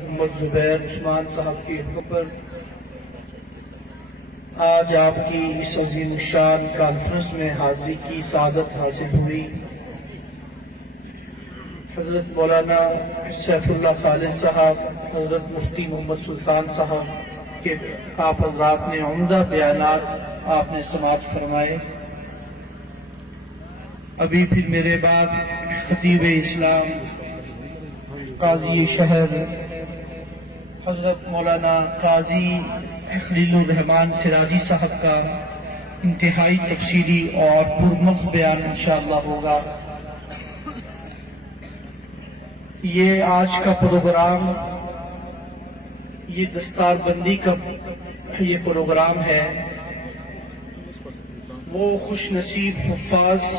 محمد زبیر عثمان صاحب کے حکم پر آج آپ کی اس عظیم الشان کانفرنس میں حاضری کی سعادت حاصل ہوئی۔ حضرت مولانا سیف اللہ خالد صاحب، حضرت مفتی محمد سلطان صاحب کے آپ حضرات نے عمدہ بیانات آپ نے سماعت فرمائے۔ ابھی پھر میرے بعد خطیب اسلام قاضی شہر حضرت مولانا قاضی خلیل الرحمان سراجی صاحب کا انتہائی تفصیلی اور پرمغز بیان انشاءاللہ ہوگا۔ یہ آج کا پروگرام، یہ دستار بندی کا یہ پروگرام ہے۔ وہ خوش نصیب حفاظ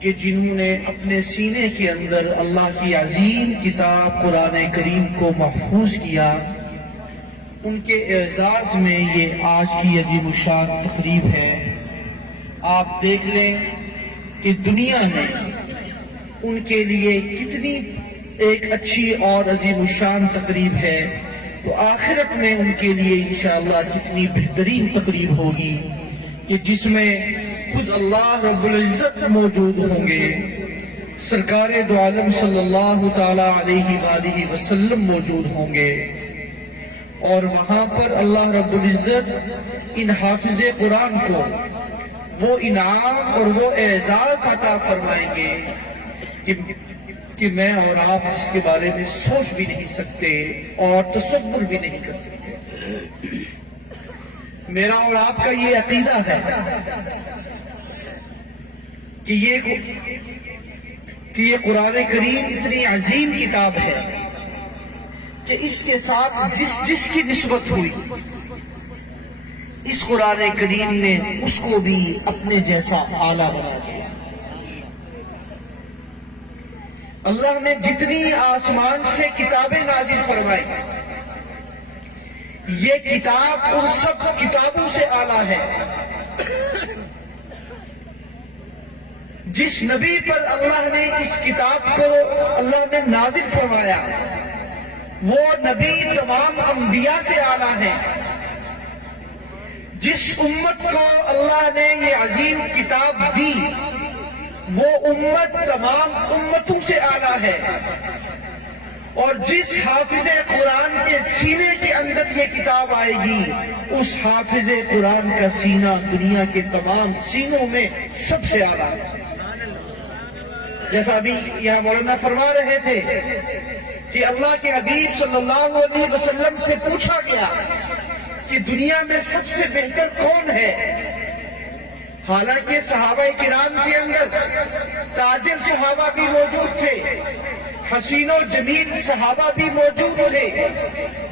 کہ جنہوں نے اپنے سینے کے اندر اللہ کی عظیم کتاب قرآن کریم کو محفوظ کیا، ان کے اعزاز میں یہ آج کی عظیم الشان تقریب ہے۔ آپ دیکھ لیں کہ دنیا میں ان کے لیے کتنی ایک اچھی اور عظیم الشان تقریب ہے، تو آخرت میں ان کے لیے انشاءاللہ کتنی بہترین تقریب ہوگی کہ جس میں خود اللہ رب العزت موجود ہوں گے، سرکار دو عالم صلی اللہ تعالی علیہ وآلہ وسلم موجود ہوں گے، اور وہاں پر اللہ رب العزت ان حافظ قرآن کو وہ انعام اور وہ اعزاز عطا فرمائیں گے کہ میں اور آپ اس کے بارے میں سوچ بھی نہیں سکتے اور تصور بھی نہیں کر سکتے۔ میرا اور آپ کا یہ عقیدہ ہے کہ یہ قرآن کریم اتنی عظیم کتاب ہے کہ اس کے ساتھ جس کی نسبت ہوئی، اس قرآن کریم نے اس کو بھی اپنے جیسا اعلیٰ بنا دیا۔ اللہ نے جتنی آسمان سے کتابیں نازل فرمائی، یہ کتاب ان سب کتابوں سے اعلیٰ ہے۔ جس نبی پر اللہ نے اس کتاب کو اللہ نے نازل فرمایا، وہ نبی تمام انبیاء سے اعلیٰ ہے۔ جس امت کو اللہ نے یہ عظیم کتاب دی، وہ امت تمام امتوں سے اعلیٰ ہے۔ اور جس حافظ قرآن کے سینے کے اندر یہ کتاب آئے گی، اس حافظ قرآن کا سینہ دنیا کے تمام سینوں میں سب سے اعلیٰ ہے۔ جیسا ابھی یہاں مولانا فرما رہے تھے کہ اللہ کے حبیب صلی اللہ علیہ وسلم سے پوچھا گیا کہ دنیا میں سب سے بہتر کون ہے؟ حالانکہ صحابہ کرام کے اندر تاجر صحابہ بھی موجود تھے، حسین و جمیل صحابہ بھی موجود تھے،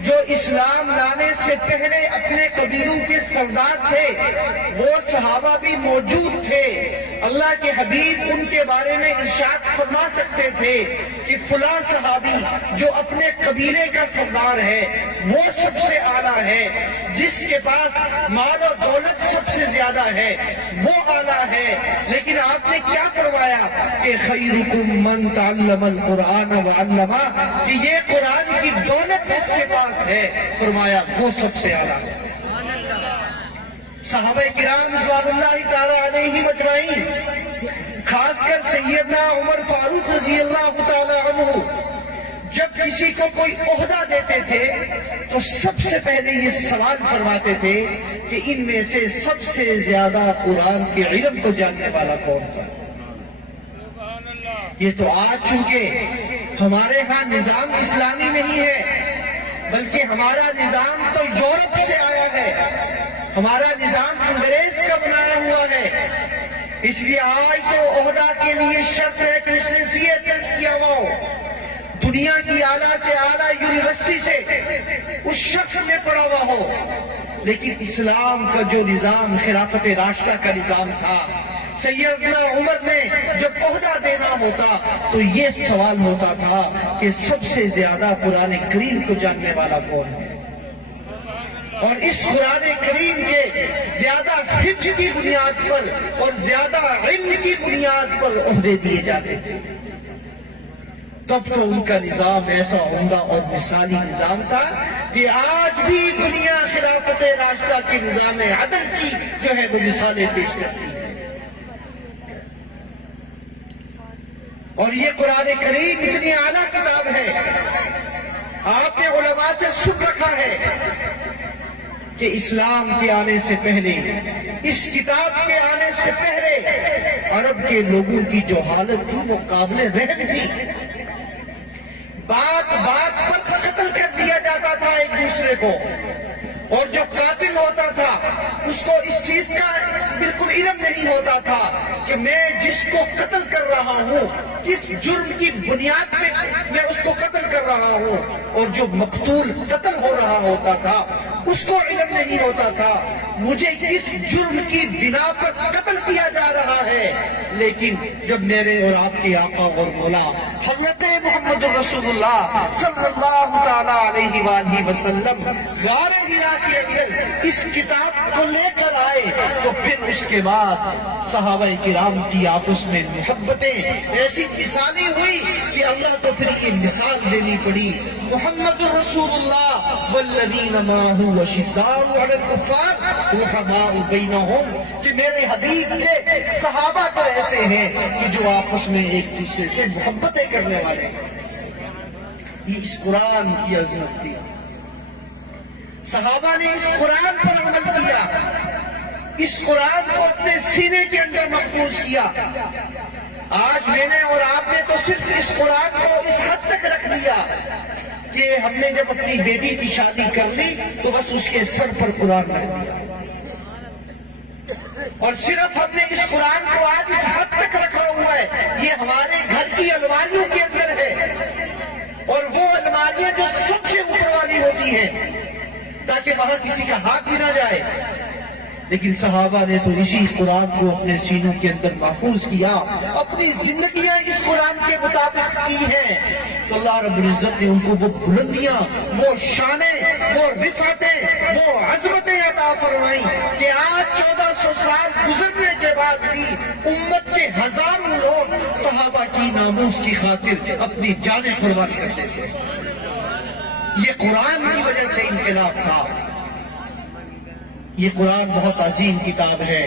جو اسلام لانے سے پہلے اپنے قبیلوں کے سردار تھے، وہ صحابہ بھی موجود تھے۔ اللہ کے حبیب ان کے بارے میں ارشاد فرما سکتے تھے کہ فلاں صحابی جو اپنے قبیلے کا سردار ہے وہ سب سے اعلیٰ ہے، جس کے پاس مال و دولت سب سے زیادہ ہے وہ اعلیٰ ہے۔ لیکن آپ نے کیا فرمایا کہ خیرکم من تعلم القرآن وعلمہ، کہ یہ قرآن کی دولت جس کے پاس ہے، فرمایا وہ سب سے اعلیٰ ہے۔ صحابہ کرام رضوان اللہ تعالی علیہ مجمعین، خاص کر سیدنا عمر فاروق رضی اللہ تعالی عنہ، جب کسی کو کوئی عہدہ دیتے تھے تو سب سے پہلے یہ سوال فرماتے تھے کہ ان میں سے سب سے زیادہ قرآن کے علم کو جاننے والا کون سا؟ یہ تو آج چونکہ ہمارے ہاں نظام اسلامی نہیں ہے، بلکہ ہمارا نظام تو یورپ سے آیا ہے، ہمارا نظام انگریز کا بنایا ہوا ہے۔ اس لیے آج تو عہدہ کے لیے شرط ہے کہ اس نے سی ایس ایس کیا ہوا ہو، دنیا کی اعلیٰ سے اعلیٰ یونیورسٹی سے اس شخص نے پڑھا ہوا ہو۔ لیکن اسلام کا جو نظام خلافت راشدہ کا نظام تھا، سیدنا عمر نے جب عہدہ دینا ہوتا تو یہ سوال ہوتا تھا کہ سب سے زیادہ قرآن کریم کو جاننے والا کون ہے؟ اور اس قرآن کریم کے زیادہ حفظ کی بنیاد پر اور زیادہ علم کی بنیاد پر عہدے دیے جاتے تھے۔ تب تو ان کا نظام ایسا عمدہ اور مثالی نظام تھا کہ آج بھی دنیا خلافت راشدہ کے نظام عدل کی جو ہے وہ مثالیں پیش کرتی ہے۔ اور یہ قرآن کریم اتنی اعلیٰ کتاب ہے، آپ نے علماء سے سن رکھا ہے کہ اسلام کے آنے سے پہلے، اس کتاب کے آنے سے پہلے عرب کے لوگوں کی جو حالت تھی وہ قابل رحم تھی۔ بات بات پر قتل کر دیا جاتا تھا ایک دوسرے کو، اور جو قاتل ہوتا تھا اس کو اس چیز کا بالکل علم نہیں ہوتا تھا کہ میں جس کو قتل کر رہا ہوں کس جرم کی بنیاد پہ میں اس کو قتل کر رہا ہوں، اور جو مقتول قتل ہو رہا ہوتا تھا اس کو علم نہیں ہوتا تھا مجھے کس جرم کی بنا پر قتل کیا جا رہا ہے۔ لیکن جب میرے اور آپ کے آقا اور مولا حضرت محمد رسول اللہ صلی اللہ تعالیٰ علیہ وآلہ وسلم غار حرا کے اندر اس کتاب کو لے کر آئے تو پھر اس کے بعد صحابہ کرام کی آپس میں محبتیں ایسی مثالیں ہوئی کہ اللہ کو پھر یہ مثال دینی پڑی، محمد رسول اللہ والذین معہ اشداء علی الکفار رحماء بینہم، کہ میرے حبیب کے صحابہ تو ایسے ہیں کہ جو آپس میں ایک دوسرے سے محبتیں کرنے والے ہیں۔ یہ اس قرآن کی عظمت تھی، صحابہ نے اس قرآن پر عمل کیا، اس قرآن کو اپنے سینے کے اندر محفوظ کیا۔ آج میں نے اور آپ نے تو صرف اس قرآن کو اس حد تک رکھ لیا کہ ہم نے جب اپنی بیٹی کی شادی کر لی تو بس اس کے سر پر قرآن رکھ دیا، اور صرف ہم نے اس قرآن کو آج اس حد تک رکھا ہوا ہے یہ ہمارے گھر کی الماریوں کے اندر ہے، اور وہ الماریاں جو سب سے اوپر والی ہوتی ہیں تاکہ وہاں کسی کا ہاتھ بھی نہ جائے۔ لیکن صحابہ نے تو اسی قرآن کو اپنے سینوں کے اندر محفوظ کیا، اپنی زندگیاں اس قرآن کے مطابق کی ہیں، تو اللہ رب العزت نے ان کو وہ بلندیاں، وہ شانیں، وہ رفعتیں، وہ عظمتیں عطا فرمائیں کہ آج 1400 سال گزرنے کے بعد بھی امت کے ہزاروں لوگ صحابہ کی ناموس کی خاطر اپنی جانیں قربان کرتے تھے۔ یہ قرآن کی وجہ سے انقلاب تھا۔ یہ قرآن بہت عظیم کتاب ہے،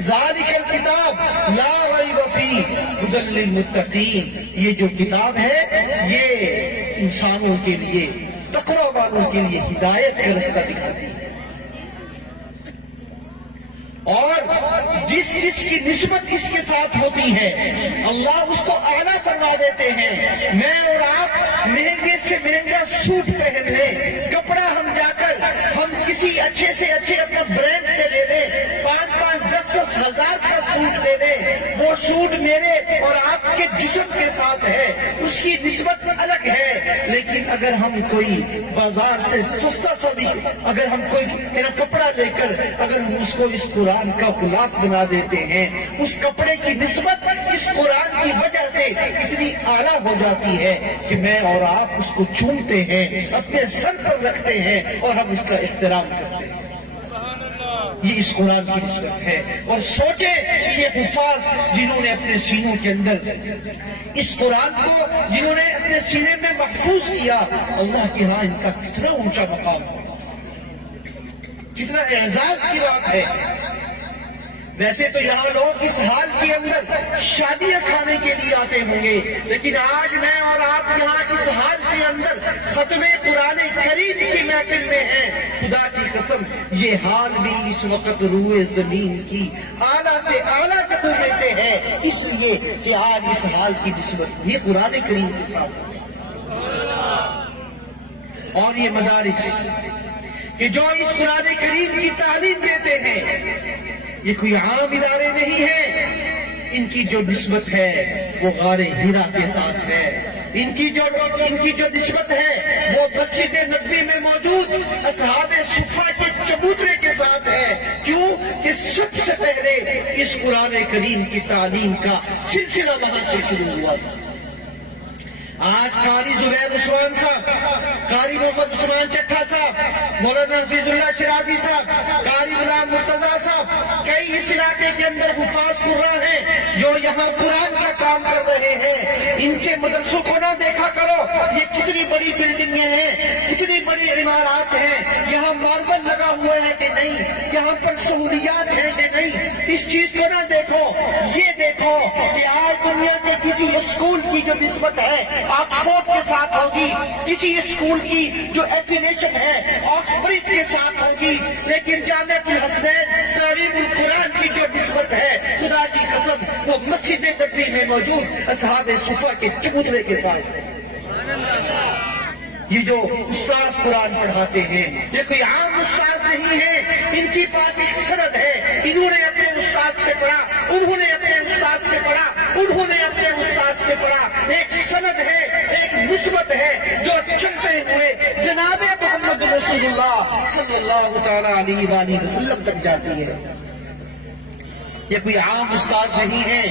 ذالک الکتاب لا ریب فیہ ھدی للمتقین، یہ جو کتاب ہے یہ انسانوں کے لیے، تقوی والوں کے لیے ہدایت کا رستہ دکھاتی ہے، اور جس کی نسبت اس کے ساتھ ہوتی ہے اللہ اس کو اعلیٰ فرما دیتے ہیں۔ میں اور آپ مہنگے سے مہنگا سوٹ پہن لیں، کپڑا ہم جا کر ہم کسی اچھے سے اچھے اپنا برانڈ سے لے لیں، 5-5 10-10 ہزار کا سوٹ لے لیں، وہ سوٹ میرے اور آپ کے جسم کے ساتھ ہے، اس کی نسبت الگ ہے۔ لیکن اگر ہم کوئی بازار سے سستا سا بھی اگر ہم کوئی کپڑا لے کر اگر ہم اس کو اس قرآن کا غلاف بنا دیتے ہیں، اس کپڑے کی نسبت اس قرآن کی وجہ سے اتنی اعلیٰ ہو جاتی ہے کہ میں اور آپ اس کو چومتے ہیں، اپنے سر پر رکھتے ہیں اور ہم اس کا احترام کرتے ہیں۔ یہ اس قرآن کی نسبت ہے، اور سوچیں یہ حفاظ جنہوں نے اپنے سینوں کے اندر اس قرآن کو جنہوں نے اپنے سینے میں محفوظ کیا، اللہ کے ہاں ان کا کتنا اونچا مقام ہے، کتنا اعزاز کی بات ہے۔ ویسے تو یہاں لوگ اس حال کے اندر شادیاں کھانے کے لیے آتے ہوں گے، لیکن آج میں اور آپ یہاں اس حال کے اندر ختم قرآن کریم کی محفل میں ہیں۔ خدا کی قسم یہ حال بھی اس وقت روئے زمین کی اعلیٰ سے اعلیٰ جگہوں میں سے ہے، اس لیے کہ آج اس حال کی نسبت یہ قرآن کریم کے ساتھ ہے۔ اور یہ مدارس کہ جو اس قرآن کریم کی تعلیم دیتے ہیں یہ کوئی عام ادارے نہیں ہیں، ان کی جو نسبت ہے وہ غار حرا کے ساتھ ہے، ان کی جو نسبت ہے وہ مسجد نبوی میں موجود اصحاب صفہ کے چبوترے کے ساتھ ہے۔ کیوں کہ سب سے پہلے اس قرآن کریم کی تعلیم کا سلسلہ وہاں سے شروع ہوا تھا۔ آج قاری زبیر عثمان صاحب، قاری محمد عثمان چٹھا صاحب مولانا حفیظ اللہ شرازی صاحب، قاری غلام مرتضیٰ صاحب، کئی اس علاقے کے اندر حفاظ قرآن ہیں جو یہاں قرآن کا کام کر رہے ہیں. ان کے مدرسوں کو نہ دیکھا کرو، یہ کتنی بڑی بلڈنگیں ہیں، کتنی بڑی عمارات ہیں، یہاں ماربل لگا ہوا ہے کہ نہیں، یہاں پر سہولیات ہیں کہ نہیں. اس چیز کو نہ دیکھو، یہ دیکھو کہ آج دنیا کے کسی اسکول کی جو نسبت ہے آکسفورڈ کے ساتھ ہوگی، کسی اسکول کی جو ایفیلیشن ہے آکسبرج کے ساتھ ہوگی، لیکن جامعۃ الحسنین تعلیم القرآن کی جو نسبت ہے خدا کی قسم وہ مسجد نبوی میں موجود اصحاب صفا کے چبوترے کے ساتھ. یہ جو استاذ قرآن پڑھاتے ہیں یہ کوئی عام استاذ نہیں ہے، ان کی پاس ایک سند ہے، انہوں نے اپنے استاذ سے پڑھا، انہوں نے اپنے استاذ سے پڑھا، انہوں نے اپنے استاذ سے پڑھا. ایک سند ہے، ایک نسبت ہے جو چلتے ہوئے جناب محمد رسول اللہ صلی اللہ تعالی علیہ وآلہ وسلم تک جاتی ہے. یہ کوئی عام استاذ نہیں ہے.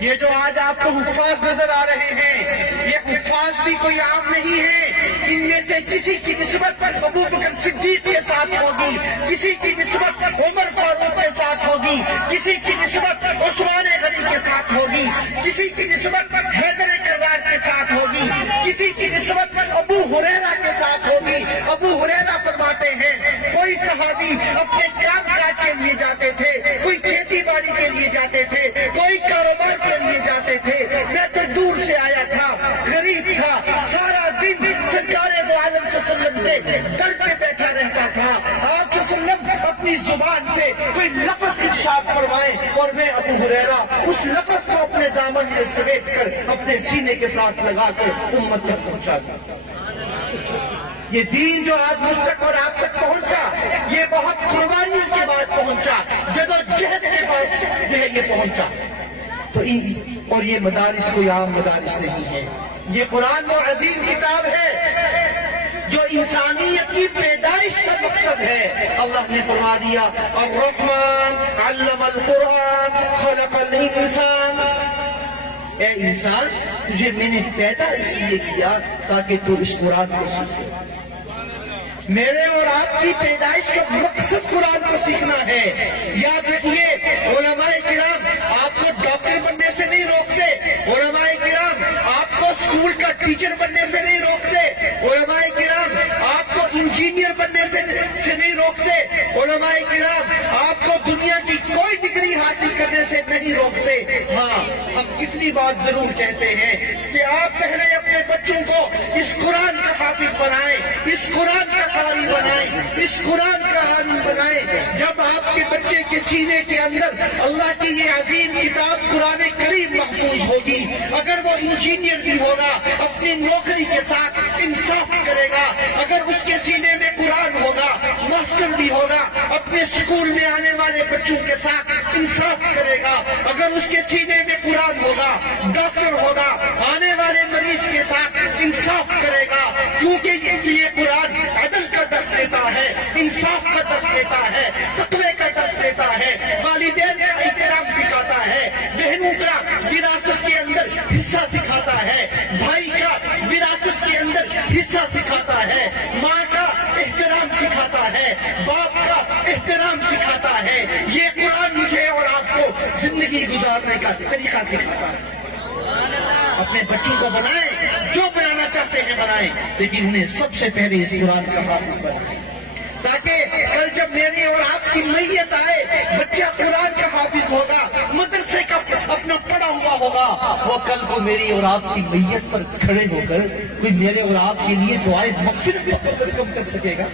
یہ جو آج آپ کو حفاظ نظر آ رہے ہیں یہ حفاظ بھی کوئی عام نہیں ہے. ان میں سے کسی کی نسبت ابو بکر صدیق کے ساتھ ہوگی، کسی کی نسبت عمر فاروق کے ساتھ ہوگی، کسی کی نسبت عثمان غنی کے ساتھ ہوگی، کسی کی نسبت حیدر کرار کے ساتھ ہوگی، کسی کی نسبت ابو ہریرہ کے ساتھ ہوگی. ابو ہریرہ فرماتے ہیں کوئی صحابی اپنے کام کاج کے لیے جاتے تھے، کوئی کھیتی باڑی کے لیے جاتے تھے، کوئی کاروبار کے لیے جاتے تھے. میں تو دور سے آیا تھا، غریب تھا، سارا دن سرکار دو عالم صلی اللہ علیہ وسلم کے در پہ بیٹھا رہتا تھا. آپ صلی اللہ علیہ وسلم اپنی زبان سے کوئی لفظ ارشاد فرمائے اور میں ابو ہریرہ اس لفظ کو اپنے دامن میں سمیٹ کر اپنے سینے کے ساتھ لگا کر امت تک پہنچا دوں. یہ دین جو آج مجھ تک اور آپ تک پہنچا یہ بہت قربانیوں کے بعد پہنچا، جدوجہد کے بعد جو ہے یہ پہنچا. تو اور یہ مدارس کوئی عام مدارس نہیں ہے. یہ قرآن وہ عظیم کتاب ہے جو انسانیت کی پیدائش کا مقصد ہے. اللہ نے فرما دیا الرحمن علم القرآن خلق الانسان. اے انسان تجھے میں نے پیدا اس لیے کیا تاکہ تو اس قرآن کو سیکھے. میرے اور آپ کی پیدائش کا مقصد قرآن کو سیکھنا ہے. یاد رکھیے علماء کرام آپ کو ڈاکٹر بننے سے نہیں روکتے، علماء کرام آپ کو اسکول کا ٹیچر بننے سے نہیں روکتے، علماء کرام آپ کو انجینئر بننے سے نہیں روکتے، علماء کرام آپ کو دنیا کی کوئی ڈگری حاصل کرنے سے نہیں روکتے. ہاں ہم اتنی بات ضرور کہتے ہیں کہ آپ پہلے اپنے بچوں کو اس قرآن کا حافظ بنائیں، اس قرآن کا قاری بنائیں، اس قرآن کا عالم بنائیں. جب آپ کے بچے کے سینے کے اندر اللہ کی یہ عظیم کتاب قرآن کریم محفوظ ہوگی، اگر وہ انجینئر بھی ہوگا اپنی نوکری کے ساتھ انصاف کرے گا. اگر اس کے سینے میں قرآن ہوگا ماسٹر بھی ہوگا اپنے اسکول میں آنے والے بچوں کے ساتھ انصاف کرے گا. اگر اس کے سینے میں قرآن ہوگا ڈاکٹر ہوگا آنے والے مریض کے ساتھ انصاف کرے گا. کیونکہ یہ قرآن عدل کا درس دیتا ہے، انصاف کا درس دیتا ہے، تقوی کا درس دیتا ہے، والدین کا احترام سکھاتا ہے، بہنوں کا وراثت کے اندر حصہ سکھاتا ہے، بھائی کا وراثت کے اندر حصہ سکھاتا ہے، ماں کا احترام سکھاتا ہے، باپ کا احترام سکھاتا ہے. یہ قرآن مجھے اور آپ کو زندگی گزارنے کا طریقہ سکھاتا ہے. اپنے بچوں کو بنائیں، جو بنانا چاہتے ہیں بنائیں، لیکن انہیں سب سے پہلے اس قرآن کا حافظ بنائیں تاکہ کل جب میری اور آپ کی میت آئے بچہ قرآن کا حافظ ہوگا، مدرسے کا اپنا پڑھا ہوا ہوگا، وہ کل کو میری اور آپ کی میت پر کھڑے ہو کر کوئی میرے اور آپ کے لیے دعائیں مغفرت کر سکے گا.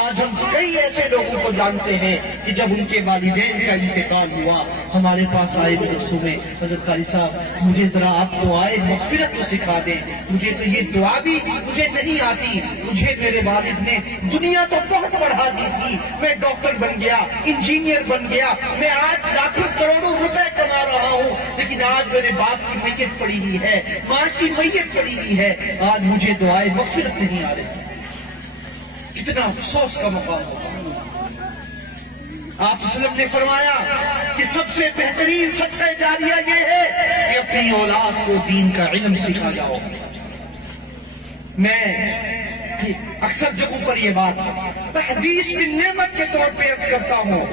آج ہم کئی ایسے لوگوں کو جانتے ہیں کہ جب ان کے والدین کا انتقال ہوا ہمارے پاس آئے مدرسوں میں حضرت قاری صاحب مجھے ذرا آپ دعائے مغفرت تو سکھا دیں، مجھے تو یہ دعا بھی مجھے نہیں آتی. مجھے میرے والد نے دنیا تو بہت بڑھا دی تھی، میں ڈاکٹر بن گیا، انجینئر بن گیا، میں آج لاکھوں کروڑوں روپے کما رہا ہوں، لیکن آج میرے باپ کی میت پڑی ہوئی ہے، ماں کی میت پڑی ہوئی ہے، آج مجھے دعائے مغفرت نہیں آ رہی. کتنا افسوس کا مقام ہوگا. آپ صلی اللہ علیہ وسلم نے فرمایا کہ سب سے بہترین صدقہ جاریہ یہ ہے کہ اپنی اولاد کو دین کا علم سکھا جاؤ. میں اکثر جگہوں پر یہ بات تحدیث کی نعمت کے طور پہ عرض کرتا ہوں،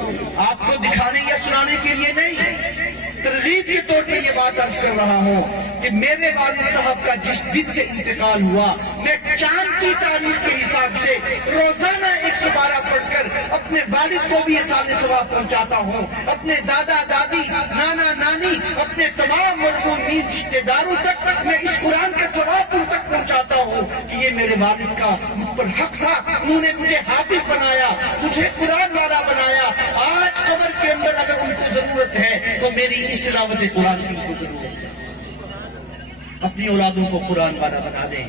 آپ کو دکھانے یا سنانے کے لیے نہیں، ترغیب کے طور پہ یہ بات عرض کر رہا ہوں کہ میرے والد صاحب کا جس دن سے انتقال ہوا، میں چاند کی تاریخ کے حساب سے روزانہ 112 پڑھ کر اپنے والد کو بھی احسان ثواب پہنچاتا ہوں، اپنے دادا دادی نانا نانی اپنے تمام مرحومین رشتے داروں تک میں اس قرآن کا ثواب ان تک پہنچاتا ہوں کہ یہ میرے والد کا مجھ پر حق تھا، انہوں نے مجھے حافظ بنایا، مجھے قرآن والا بنایا۔ آج قبر کے اندر اگر ان کو ضرورت ہے تو میری اس تلاوت قرآن کی ان کو ضرورت ہے۔ اپنی اولادوں کو قرآن والا بنا دیں،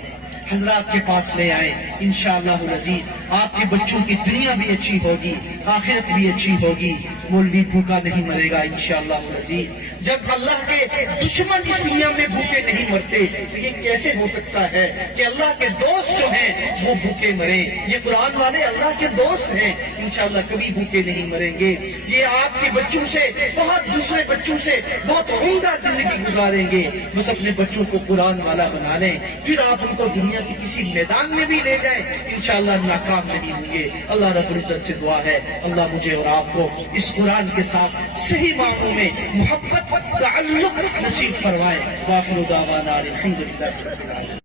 حضرات کے پاس لے آئیں، انشاءاللہ العزیز آپ کے بچوں کی دنیا بھی اچھی ہوگی، آخرت بھی اچھی ہوگی، مولوی بھوکا نہیں مرے گا انشاءاللہ العزیز۔ جب اللہ کے دشمن اس دنیا میں بھوکے نہیں مرتے تو یہ کیسے ہو سکتا ہے کہ اللہ کے دوست جو ہیں وہ بھوکے مریں؟ یہ قرآن والے اللہ کے دوست ہیں، انشاءاللہ کبھی بھوکے نہیں مریں گے۔ یہ آپ کے بچوں سے بہت دوسرے بچوں سے بہت عمدہ زندگی گزاریں گے۔ بس اپنے بچوں کو قرآن والا بنا لیں، پھر آپ ان کو دنیا کے کسی میدان میں بھی لے جائیں، انشاءاللہ ناکام نہیں ہوں گے۔ اللہ رب العزت سے دعا ہے اللہ مجھے اور آپ کو اس قرآن کے ساتھ صحیح معنوں میں محبت تعلق نصیب فرمائے۔ وآخر دعوانا الحمدللہ۔